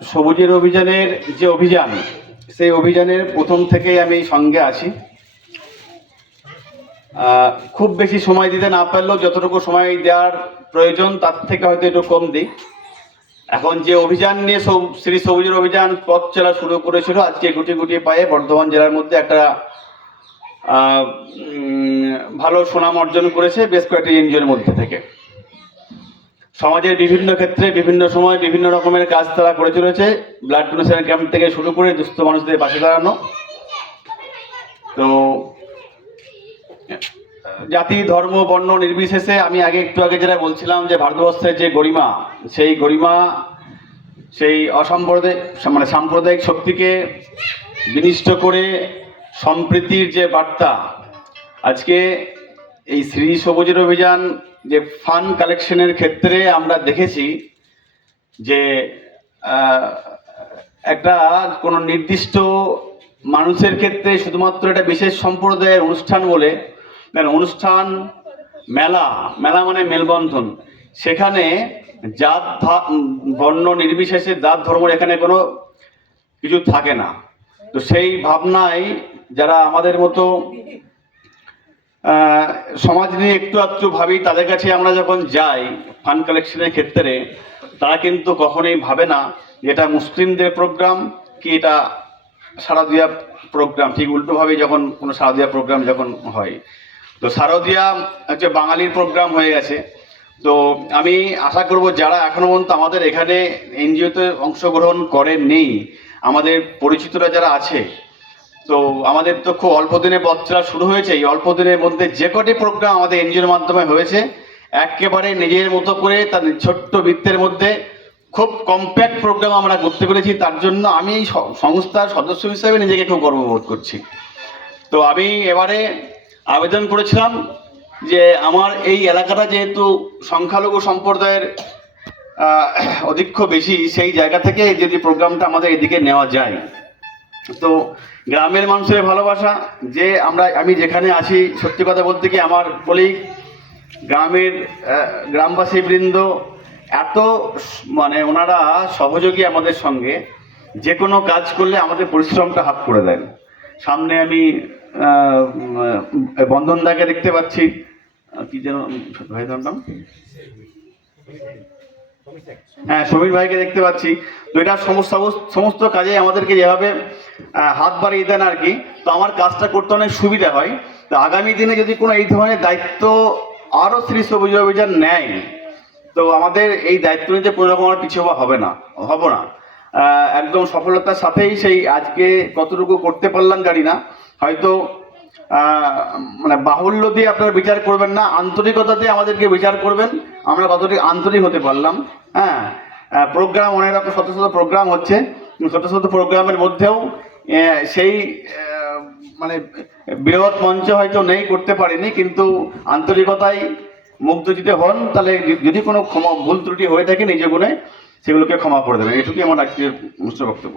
সবুজের অভিযানের যে অভিযান, সেই অভিযানের প্রথম থেকেই আমি সঙ্গে আছি। খুব বেশি সময় দিতে না পারলেও যতটুকু সময় দেওয়ার প্রয়োজন, তার থেকে হয়তো একটু কম দিই। এখন যে অভিযান নিয়ে শ্রী সবুজের অভিযান পথ চলা শুরু করেছিল, আজকে গুটি গুটি পায়ে বর্ধমান জেলার মধ্যে একটা ভালো সুনাম অর্জন করেছে বেশ কয়েকটি এনজিওর মধ্যে থেকে। সমাজের বিভিন্ন ক্ষেত্রে, বিভিন্ন সময় বিভিন্ন রকমের কাজ তারা করে চলেছে। ব্লাড ডোনেশন ক্যাম্প থেকে শুরু করে দুস্থ মানুষদের পাশে দাঁড়ানো। তো, জাতি, ধর্ম, বর্ণ নির্বিশেষে আমি আগে একটু আগে যেটা বলছিলাম যে ভারতবর্ষের যে গরিমা, সেই গরিমা, সেই অসাম্প্রদায়িক মানে সাম্প্রদায়িক শক্তিকে বিনিষ্ট করে সম্প্রীতির যে বার্তা, আজকে এই শ্রী সবুজের অভিযান যে ফান্ড কালেকশনের ক্ষেত্রে আমরা দেখেছি যে একটা কোনো নির্দিষ্ট মানুষের ক্ষেত্রে শুধুমাত্র এটা বিশেষ সম্প্রদায়ের অনুষ্ঠান বলে মানে অনুষ্ঠান মেলা মেলা মানে মেলবন্ধন, সেখানে জাত বর্ণ নির্বিশেষে জাত, ধর্ম এখানে কোনো কিছু থাকে না। তো সেই ভাবনায় যারা আমাদের মতো সমাজ নিয়ে একটু একটু ভাবি, তাদের কাছে আমরা যখন যাই ফান্ড কালেকশনের ক্ষেত্রে, তারা কিন্তু কখনোই ভাবে না যে এটা মুসলিমদের প্রোগ্রাম কি এটা শারদীয়া প্রোগ্রাম ঠিক উল্টোভাবে যখন কোনো শারদীয়া প্রোগ্রাম যখন হয়। তো শারদীয়া হচ্ছে বাঙালির প্রোগ্রাম হয়ে গেছে। তো আমি আশা করব যারা এখনও পর্যন্ত আমাদের এখানে এনজিওতে অংশগ্রহণ করেননি, আমাদের পরিচিতরা যারা আছে তো আমাদের তো খুব অল্প দিনে পথ চলা শুরু হয়েছে। এই অল্প দিনের মধ্যে যে কটি প্রোগ্রাম আমাদের এনজিওর মাধ্যমে হয়েছে একেবারে নিজের মতো করে তার ছোট্ট বৃত্তের মধ্যে খুব কম্প্যাক্ট প্রোগ্রাম আমরা করতে পেরেছি। তার জন্য আমি এই সংস্থার সদস্য হিসেবে নিজেকে খুব গর্ববোধ করছি। তো আমি এবারে আবেদন করেছিলাম যে আমার এই এলাকাটা যেহেতু সংখ্যালঘু সম্প্রদায়ের আহ, অধিক্য বেশি সেই জায়গা থেকে যদি প্রোগ্রামটা আমাদের এদিকে নেওয়া যায়। তো গ্রামের মানুষের ভালোবাসা যে আমরা আমি যেখানে আছি সত্যি কথা বলতে কি আমার বলি গ্রামের আহ, গ্রামবাসী বৃন্দ এত মানে ওনারা সহযোগী আমাদের সঙ্গে যে কোনো কাজ করলে আমাদের পরিশ্রমটা হাফ করে দেন। সামনে আমি বন্ধন দাকে দেখতে পাচ্ছি কি যেন ভাই নাম? হ্যাঁ সমীর ভাইকে দেখতে পাচ্ছি। তো এটা সমস্ত সমস্ত কাজে আমাদেরকে যেভাবে হাত বাড়িয়ে দেন আর কি, তো আমার কাজটা করতে অনেক সুবিধা হয়। তো আগামী দিনে যদি কোনো এই ধরনের দায়িত্ব আরও শ্রী সবুজ অভিযান নেয়, তো আমাদের এই দায়িত্ব নিতে কোনো রকম আমার পিছু হওয়া হবে না, হব না। একদম সফলতার সাথেই সেই আজকে কতটুকু করতে পারলাম জানি না। হয়তো মানে বাহুল্য দিয়ে আপনারা বিচার করবেন না, আন্তরিকতা দিয়ে আমাদেরকে বিচার করবেন। আমরা কতটি আন্তরিক হতে পারলাম হ্যাঁ? প্রোগ্রাম অনেক রকম শত শত প্রোগ্রাম হচ্ছে। শত শত প্রোগ্রামের মধ্যেও সেই মানে বৃহৎ মঞ্চ হয়তো নেই, করতে পারিনি, কিন্তু আন্তরিকতায় মুগ্ধ যদি হন, তাহলে যদি কোনো ক্ষমা ভুল ত্রুটি হয়ে থাকে নিজ গুণে, সেগুলোকে ক্ষমা করে দেবেন। এটুকুই আমার আজকের অনুষ্ঠান বক্তব্য।